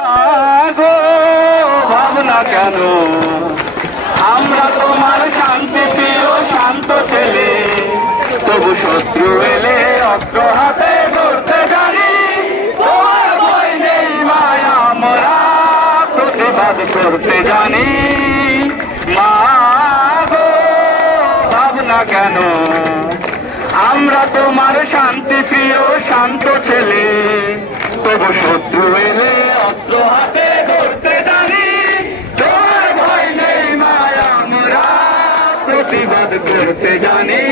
আগো ভাবনা কেন, আমরা তোমার শান্তি প্রিয় শান্ত ছেলে, তবু শত্রু এলে অস্ত্র হাতে ধরতে জানি। তোমার ভয় নেই মায়া, আমরা প্রতিবাদ করতে জানি। মা গো ভাবনা কেন, আমরা তোমার শান্তি প্রিয় শান্ত ছেলে, তবু শত্রু এলে অস্ত্র হাতে ধরতে জানি। তোমার ভয় নেই মায়া, আমরা প্রতিবাদ করতে জানি।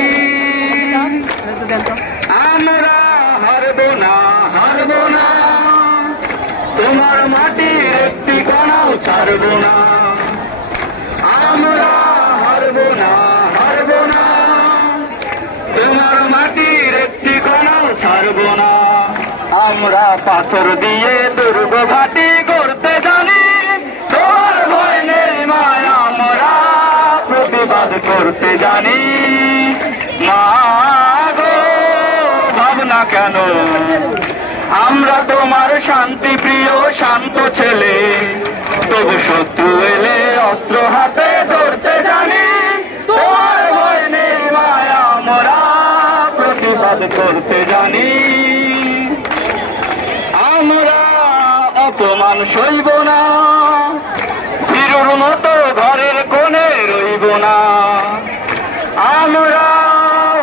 আমরা হারব না, হারব না, তোমার মাটির একটি কণাও ছাড়ব না। আমরা হারব না, হারব না, তোমার মাটির একটি কণাও ছাড়ব না। আমরা পাথর দিয়ে দুর্গ ঘাটি করতে জানি। তোমার ভয় নেই মায়া, আমরা প্রতিবাদ করতে জানি। মা গো ভাবনা কেন, আমরা তোমার শান্তি প্রিয় শান্ত ছেলে, তবু শত্রু এলে অস্ত্র হাতে ধরতে জানি। তোমার ভয় নেই মায়া, আমরা প্রতিবাদ করতে জানি। আমরা অপমান সইব না, ভীরুর মতো ঘরের কোণে রইব না। আমরা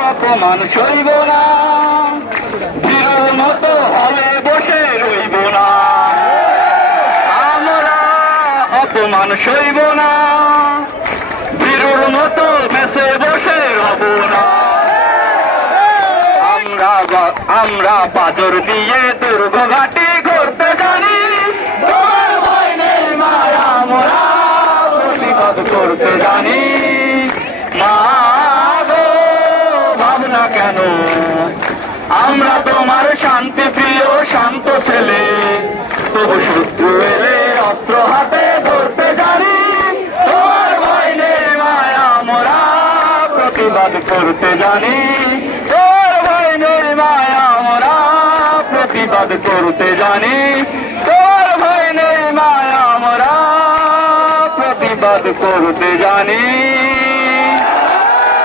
অপমান সইব না, ভীরুর মতো হলে বসে রইব না। আমরা অপমান সইব না, ভীরুর মতো মেসে বসে রব না। আমরা পাথর দিয়ে দুর্গ ঘাটি করতে জানি। তোমার ভয় নেই মায়া, আমরা প্রতিবাদ করতে জানি। মা গো ভাবনা কেন, আমরা তোমার শান্তি প্রিয় শান্ত ছেলে, তবু শত্রু এলে অস্ত্র হাতে ধরতে জানি। তোমার ভয় নেই মায়া, আমরা প্রতিবাদ করতে জানি। প্রতিবাদ করতে জানি। তোর ভয় নেই মায়া, আমরা প্রতিবাদ করতে জানি।